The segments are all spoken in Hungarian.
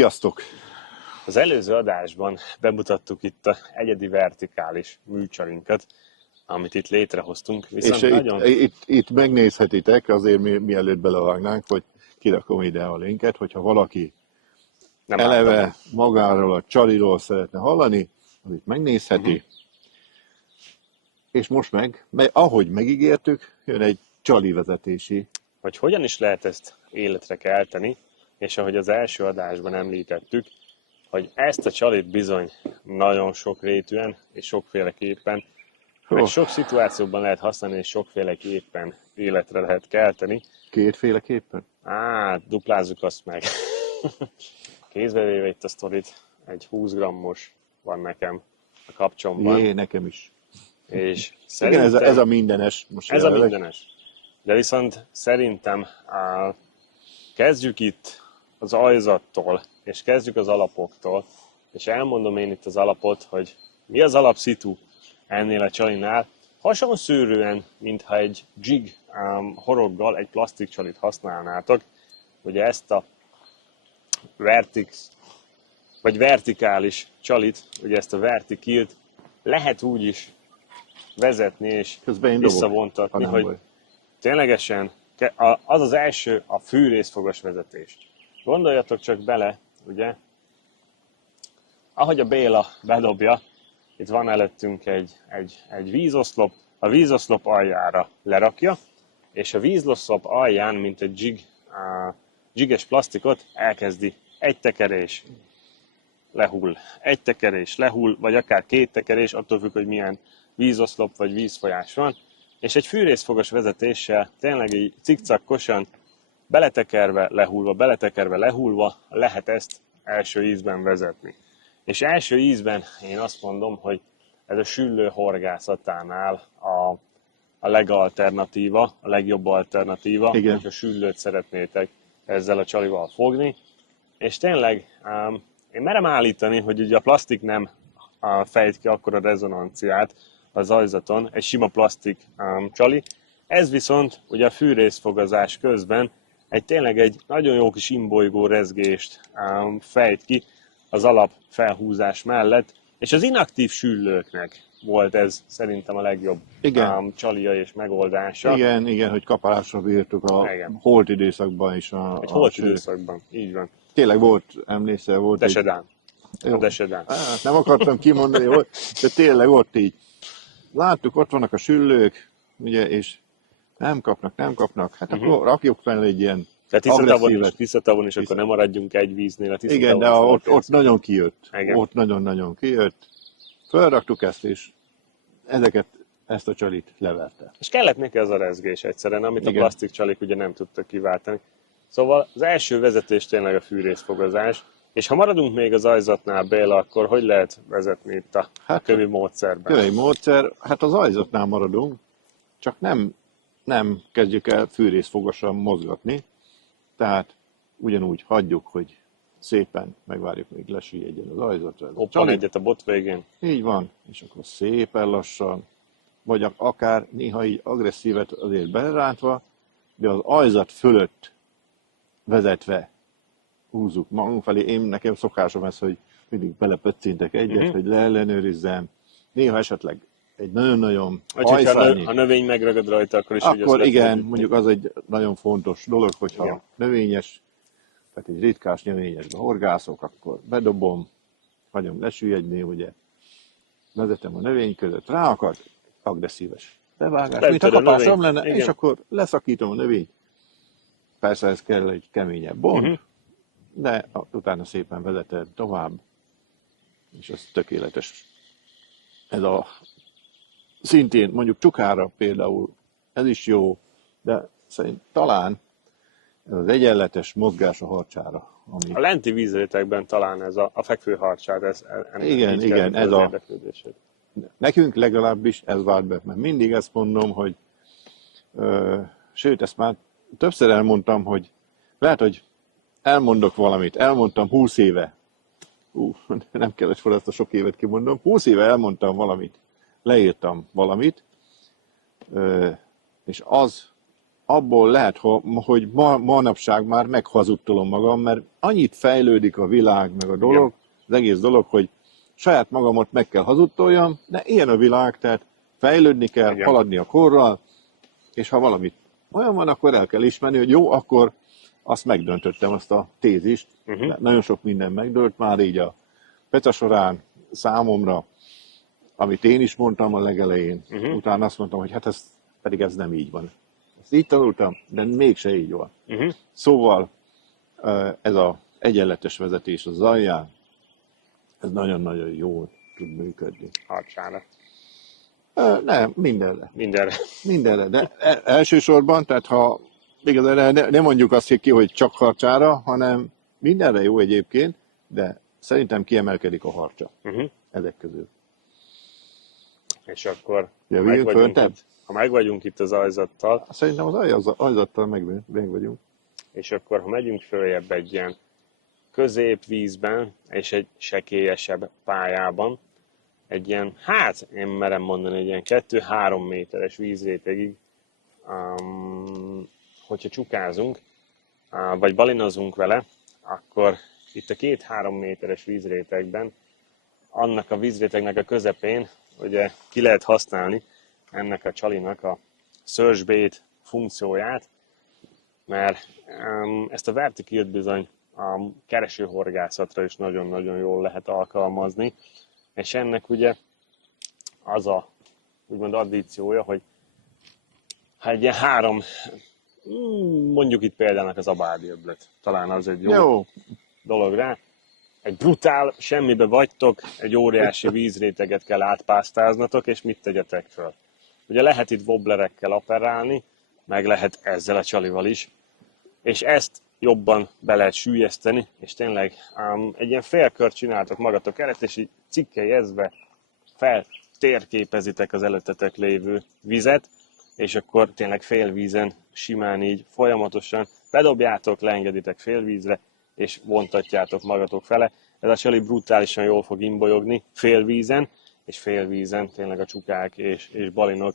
Sziasztok! Az előző adásban bemutattuk itt a egyedi vertikális műcsalinkat, amit itt létrehoztunk, viszont És nagyon... itt megnézhetitek, azért mielőtt belevágnánk, hogy kirakom ide a linket, hogyha valaki nem eleve ártalmas. magáról a csaliról szeretne hallani, az itt megnézheti. És most ahogy megígértük, jön egy csali vezetési. Hogy hogyan is lehet ezt életre kelteni, és ahogy az első adásban említettük, hogy ezt a csalit bizony nagyon sokrétűen és sokféleképpen, meg sok szituációban lehet használni, és sokféleképpen életre lehet kelteni. Kétféleképpen? Duplázzuk azt meg. Kézbe véve itt a sztorit, egy 20 grammos van nekem a kapcsomban. Nekem is. És igen, ez a mindenes. Most ez a mindenes. De viszont szerintem kezdjük itt az aljzattól, és kezdjük az alapoktól, és elmondom én itt az alapot, hogy mi az alapszitu ennél a csalinál. Hasonszőrűen, mintha egy jig horoggal egy plastik csalit használnátok, ugye ezt a vertikális csalit, ugye ezt a vertikilt lehet úgy is vezetni és visszavontatni, hogy ténylegesen az az első a fűrészfogos vezetés. Gondoljatok csak bele, ugye, ahogy a Béla bedobja, itt van előttünk egy vízoszlop, a vízoszlop aljára lerakja, és a vízoszlop alján, mint egy jiges plasztikot elkezdi egy tekerés, lehull, vagy akár két tekerés, attól függ, hogy milyen vízoszlop vagy vízfolyás van, és egy fűrészfogos vezetéssel tényleg így cikcakkosan beletekerve, lehullva lehet ezt első ízben vezetni. És első ízben én azt mondom, hogy ez a süllő horgászatánál a legalternatíva, a legjobb alternatíva, hogyha süllőt szeretnétek ezzel a csalival fogni. És tényleg én merem állítani, hogy ugye a plastik nem fejt ki akkora rezonanciát az aljzaton, egy sima plastik csali. Ez viszont ugye a fűrészfogazás közben tényleg egy nagyon jó kis imbolygó rezgést fejt ki az alap felhúzás mellett, és az inaktív süllőknek volt ez szerintem a legjobb csalia és megoldása. Igen, hogy kapásra bírtuk a holt időszakban is. Egy holt időszakban, így van. Tényleg volt, emlékszel, volt Desedán. Nem akartam kimondani, de tényleg ott így. Láttuk, ott vannak a süllők, ugye, és nem kapnak, hát akkor rakjuk fel egy ilyen Tiszatavon is akkor nem maradjunk egy víznél. Igen, de ott nagyon kijött. Ott nagyon-nagyon kijött. Felraktuk ezt, és ezt a csalit leverte. És kellett neki az a rezgés egyszerűen, amit a plastik csalik ugye nem tudtak kiváltani. Szóval az első vezetés tényleg a fűrészfogazás. És ha maradunk még az aljzatnál, Béla, akkor hogy lehet vezetni itt a kövi módszerben? Kövi módszer, hát az aljzatnál maradunk, csak nem kezdjük el fűrészfogosan mozgatni. Tehát ugyanúgy hagyjuk, hogy szépen megvárjuk, még lesüllyedjen az aljzatra. Hoppan egyet a bot végén. Így van, és akkor szépen lassan, vagy akár néha így agresszívet azért belerántva, de az aljzat fölött vezetve húzzuk magunk felé. Nekem szokásom ez, hogy mindig belepöccintek egyet, hogy leellenőrizzem. Néha esetleg egy nagyon-nagyon hajszálnyi. Ha növény megragad rajta, akkor is akkor igen, mondjuk az egy nagyon fontos dolog, hogyha növényes, tehát egy ritkás növényesbe horgászok, akkor bedobom, hagyom lesüllyedni, ugye, vezetem a növény között, rá akar, agresszíves bevágás, mint a kapásom lenne, és akkor leszakítom a növényt. Persze ez kell egy keményebb bont, de utána szépen vezeted tovább, és ez tökéletes. Ez szintén mondjuk csukára például, ez is jó, de szerint talán ez az egyenletes mozgás a harcsára. A lenti vízrétegben talán ez a fekvő harcsát, igen, ez a érdeklődését. Nekünk legalábbis ez vált be, mert mindig ezt mondom, hogy sőt, ezt már többször elmondtam, hogy lehet, hogy elmondok valamit, elmondtam 20 éve, nem kellett fel ezt a sok évet kimondom, 20 éve elmondtam valamit, leírtam valamit, és abból lehet, hogy manapság már meghazudtolom magam, mert annyit fejlődik a világ, meg a dolog, az egész dolog, hogy saját magamat meg kell hazudtoljam, de ilyen a világ, tehát fejlődni kell, Igen. haladni a korral, és ha valamit olyan van, akkor el kell ismerni, hogy jó, akkor azt megdöntöttem, azt a tézist. Nagyon sok minden megdőlt már így a Peca során számomra, amit én is mondtam a legelején. Utána azt mondtam, hogy hát ez nem így van. Ezt így tanultam, de mégse így van. Szóval ez az egyenletes vezetés a zalján, ez nagyon-nagyon jól tud működni. Harcsára. Nem, mindenre. Mindenre. Mindenre, de elsősorban, tehát ha igazán nem mondjuk azt ki, hogy csak harcsára, hanem mindenre jó egyébként, de szerintem kiemelkedik a harcsa ezek közül. És akkor, ha meg vagyunk itt az ajzattal, szerintem az ajzattal meg vagyunk. és akkor ha megyünk följebb egy ilyen középvízben, és egy sekélyesebb pályában, egy ilyen, hát én merem mondani, egy ilyen 2-3 méteres vízrétegig, hogyha csukázunk, vagy balinozunk vele, akkor itt a 2-3 méteres vízrétegben, annak a vízrétegnek a közepén, ugye ki lehet használni ennek a csalinak a search bait funkcióját, mert ezt a vertikílt bizony a keresőhorgászatra is nagyon-nagyon jól lehet alkalmazni, és ennek ugye az a úgymond addíciója, hogy ha egy ilyen 3, mondjuk itt példának az abádi öblöt, talán az egy jó dolog rá, egy brutál, semmibe vagytok, egy óriási vízréteget kell átpásztáznatok, és mit tegyetek föl? Ugye lehet itt wobblerekkel operálni, meg lehet ezzel a csalival is, és ezt jobban be lehet süllyeszteni, és tényleg egy ilyen félkört csináltok magatok előtt, és így cikkelyezve feltérképezitek az előttetek lévő vizet, és akkor tényleg félvízen simán így folyamatosan bedobjátok, leengeditek félvízre, és vontatjátok magatok fele. Ez a csali brutálisan jól fog imbolyogni félvízen, és félvízen tényleg a csukák és balinok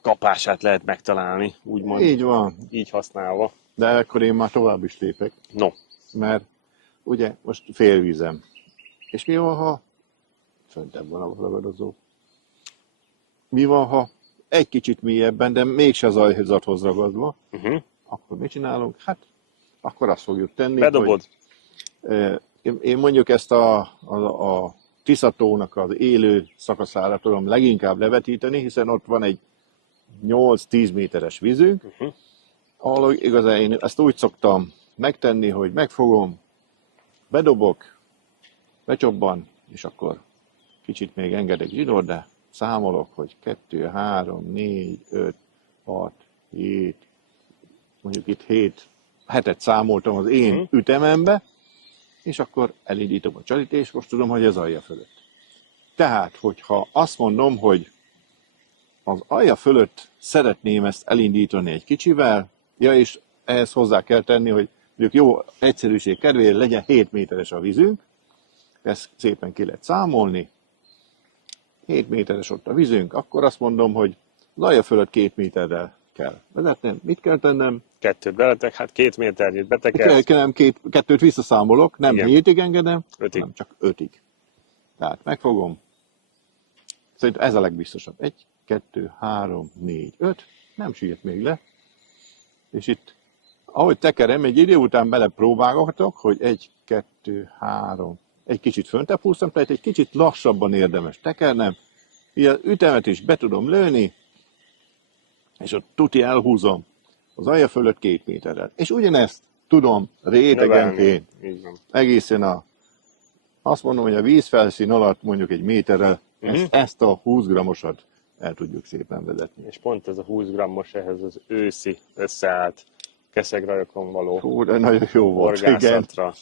kapását lehet megtalálni, úgymond. Így van. Így használva. De akkor én már tovább is lépek. No. Mert ugye most félvízem. És mi van, ha föntebb van a ragadozó? Mi van, ha egy kicsit mélyebben, de mégse az ajzathoz ragadva? Akkor mit csinálunk? Hát akkor azt fogjuk tenni, bedobod. Hogy én mondjuk ezt a Tiszatónak az élő szakaszára tudom leginkább levetíteni, hiszen ott van egy 8-10 méteres vízünk, ahol igazán én ezt úgy szoktam megtenni, hogy megfogom, bedobok, becsobban, és akkor kicsit még engedek zsinór, de számolok, hogy 2, 3, 4, 5, 6, 7, mondjuk itt 7-et számoltam az én ütemembe, és akkor elindítom a csalit, és most tudom, hogy az alja fölött. Tehát, hogyha azt mondom, hogy az alja fölött szeretném ezt elindítani egy kicsivel, és ehhez hozzá kell tenni, hogy mondjuk jó egyszerűség kedvéért legyen 7 méteres a vízünk, ezt szépen ki lehet számolni, 7 méteres ott a vízünk, akkor azt mondom, hogy az alja fölött 2 méterrel kell vezetnem. Mit kell tennem? 2 beletek, hát 2 méternyit betekersz. Nem, 2-t visszaszámolok, nem 7-ig engedem, 5-ig. hanem csak 5-ig. Tehát megfogom. Szerintem ez a legbiztosabb. 1, 2, 3, 4, 5. Nem süllyedt még le. És itt, ahogy tekerem, egy idő után belepróbálgatok, hogy 1, 2, 3. Egy kicsit föntebb húztam, tehát egy kicsit lassabban érdemes tekernem. Így az ütemet is be tudom lőni, és ott tuti elhúzom az alja fölött 2 méterrel. És ugyanezt tudom rétegenként egészen azt mondom, hogy a vízfelszín alatt mondjuk egy méterrel ezt a 20 grammosat el tudjuk szépen vezetni. És pont ez a 20 grammos ehhez az őszi összeállt keszegrajokon való Hú, de nagyon jó volt, horgászatra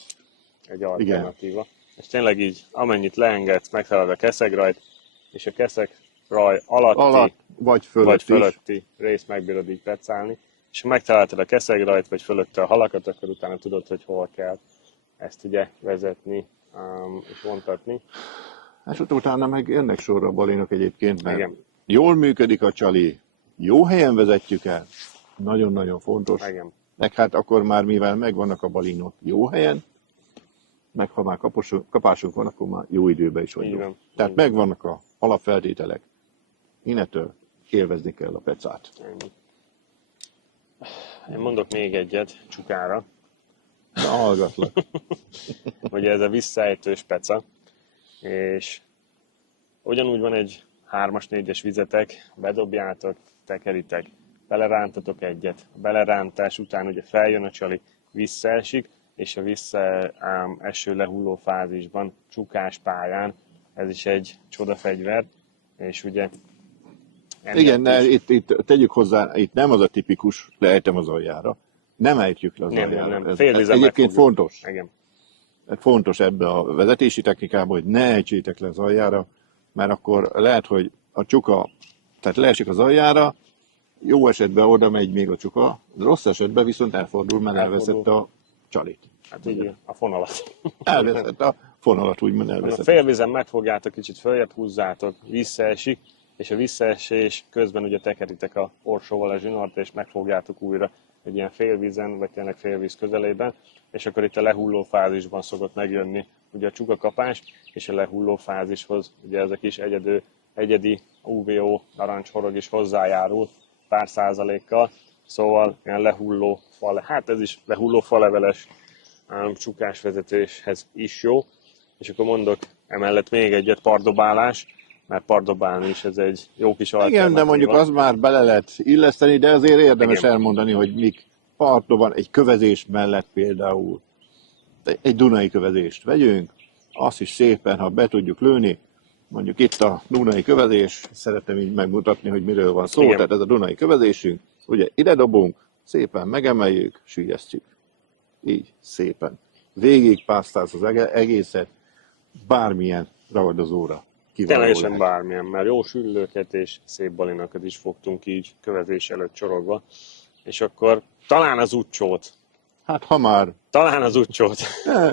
egy alternatíva. Igen. És tényleg így, amennyit leengedsz, megtalálod a keszegrajt, és a keszegraj alatti vagy fölötti részt megbírod így pecálni, és ha megtaláltad a keszegrajt, vagy fölötte a halakat, akkor utána tudod, hogy hol kell ezt ugye vezetni és vontatni. És utána meg jönnek sorra a balinok egyébként, mert jól működik a csali, jó helyen vezetjük el, nagyon-nagyon fontos. Igen. Meg hát akkor már mivel megvannak a balinok jó helyen, meg ha már kapásunk van, akkor már jó időben is Így vagyunk. van. Tehát Így van. megvannak a alapfeltételek. Innentől élvezni kell a pecát. Én mondok még egyet csukára. Na, hallgatlak. Ugye ez a visszaejtős peca, és ugyanúgy van egy 3-as, 4-es vizetek, bedobjátok, tekeritek, belerántatok egyet, a belerántás után ugye feljön a csali, visszaesik, és a visszaeső lehulló fázisban, csukás pályán, ez is egy csodafegyver, és ugye Igen, emiatt is- itt tegyük hozzá, itt nem az a tipikus, leejtem az aljára. Nem ejtjük le az aljára. nem. Ez Félvizen egyébként megfogjuk. fontos. Igen. Fontos ebbe a vezetési technikában, hogy ne ejtsétek le az aljára, mert akkor lehet, hogy a csuka, tehát leesik az aljára, jó esetben oda megy még a csuka, rossz esetben viszont elfordul, mert elveszett a csalit. Hát így a fonalat. Elveszett a fonalat, úgymond A elveszett. félvizen megfogjátok, kicsit följebb húzzátok, visszaesik, és a visszaesés közben ugye tekeritek a orsóval a zsinort, és megfogjátok újra egy ilyen félvízen, vagy tényleg félvíz közelében, és akkor itt a lehulló fázisban szokott megjönni ugye a csukakapás, és a lehulló fázishoz ugye ez a kis egyedi UVO narancshorog is hozzájárul pár százalékkal, szóval ilyen lehulló fal, hát ez is lehulló faleveles csukásvezetéshez is jó. És akkor mondok emellett még egyet, pardobálás, mert pardobálni is ez egy jó kis alternatíva. Igen, de mondjuk az már bele lehet illeszteni, de azért érdemes Igen. elmondani, hogy mik partban egy kövezés mellett például egy dunai kövezést vegyünk, azt is szépen, ha be tudjuk lőni, mondjuk itt a dunai kövezés, szeretném így megmutatni, hogy miről van szó, Igen. tehát ez a dunai kövezésünk, ugye ide dobunk, szépen megemeljük, süllyesztjük. Így, szépen. Végig pásztálsz az egészet, bármilyen ragadozóra. Kiváló Ténylegesen lehet. bármilyen, mert jó süllőket és szép balinakat is fogtunk így kövezés előtt csorogva. És akkor talán az utcsót. Hát ha már, Talán az utcsót.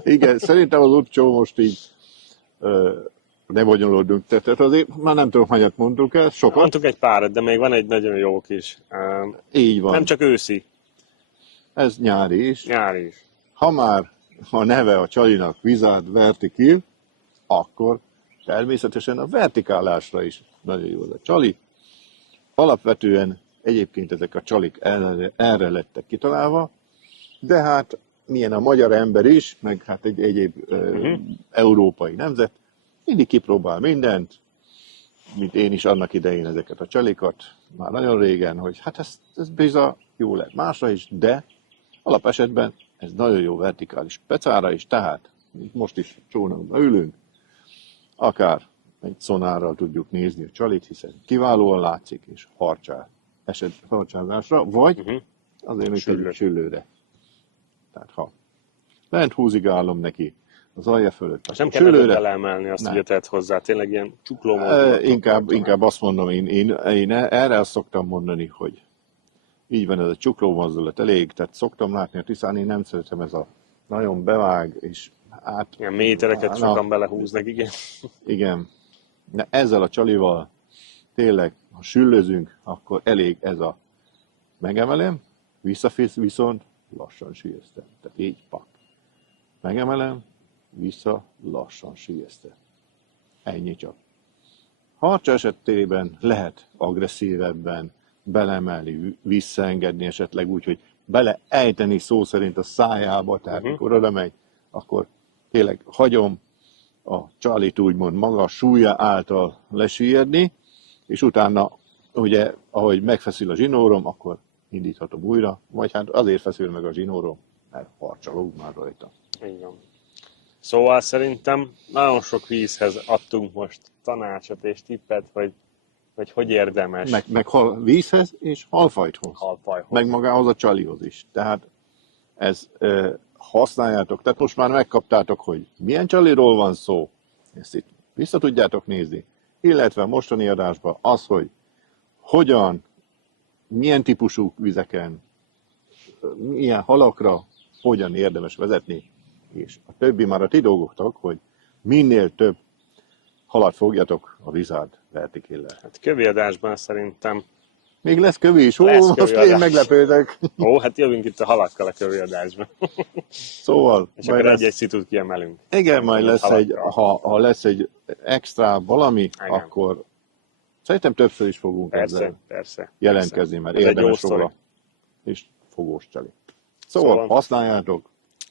igen, szerintem az utcsó most így ne bonyolódunk. Tehát azért már nem tudom, hanyat mondtuk el, sokat. Mondtuk egy párat, de még van egy nagyon jó kis. Így van. Nem csak őszi, Ez nyári is. nyári is. Ha már a neve a csalinak Wizard Vertical, akkor természetesen a vertikálásra is nagyon jó az a csali. Alapvetően egyébként ezek a csalik erre lettek kitalálva, de hát milyen a magyar ember is, meg hát egy egyéb európai nemzet, mindig kipróbál mindent, mint én is annak idején ezeket a csalikat, már nagyon régen, hogy hát ez bizony jó lehet másra is, de alapesetben ez nagyon jó vertikális pecára is, tehát most is csónakban ülünk, akár egy szonárral tudjuk nézni a csalit, hiszen kiválóan látszik, és harcsázásra, vagy azért még egy süllőre. Tehát ha lent húzigálom neki az alja fölött, Most nem a kell előtt süllőre, beleemelni azt, Nem. hogy tett hozzá. Tényleg ilyen csukló módon. inkább azt mondom, én erre azt szoktam mondani, hogy így van, ez a csukló mozdulat elég, tehát szoktam látni a Tiszán, én nem szeretem ez a nagyon bevág, és Ilyen métereket Na, sokan belehúznak, igen. igen. De ezzel a csalival tényleg, ha süllözünk, akkor elég ez a megemelem, visszafisz viszont lassan süllyesztem. Tehát így pak. Megemelem, vissza, lassan süllyesztem. Ennyi csak. Harcsa esetében lehet agresszívebben belemelni, visszaengedni esetleg úgy, hogy beleejteni szó szerint a szájába, tehát mikor oda megy, akkor tényleg hagyom a csalit úgymond maga súlya által lesüllyedni, és utána, ugye, ahogy megfeszül a zsinórom, akkor indíthatom újra, vagy hát azért feszül meg a zsinórom, mert harcsalóg már rajta. Így van. Szóval szerintem nagyon sok vízhez adtunk most tanácsot és tippet, hogy érdemes Meg vízhez és halfajthoz. halfajhoz. Meg magához a csalihoz is. Tehát ez használjátok. Tehát most már megkaptátok, hogy milyen csaliról van szó. Ezt itt vissza tudjátok nézni. Illetve mostani adásban az, hogy hogyan, milyen típusú vizeken, milyen halakra, hogyan érdemes vezetni. És a többi már a ti dolgoktok, hogy minél több halat fogjatok a Wizard Vertical-lel. Hát kövi adásban szerintem Még lesz kövi is. Hú, Lesz most kövi én adás. meglepődök. Ó, hát jövünk itt a halakkal a köviadásba. Szóval, És majd akkor lesz, egy-egy szitut kiemelünk. igen, majd lesz egy, halakkal. ha lesz egy extra valami, Igen. akkor szerintem többször is fogunk ezzel Persze, persze. jelentkezni, mert Ez egy jó érdemes sztori. róla. És fogós cseli. Szóval Szóval- használjátok,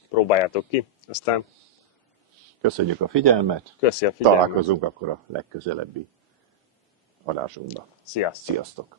Próbáljátok ki, aztán köszönjük a figyelmet, köszi a figyelmet. találkozunk akkor a legközelebbi adásunkban. Sziasztok! Sziasztok!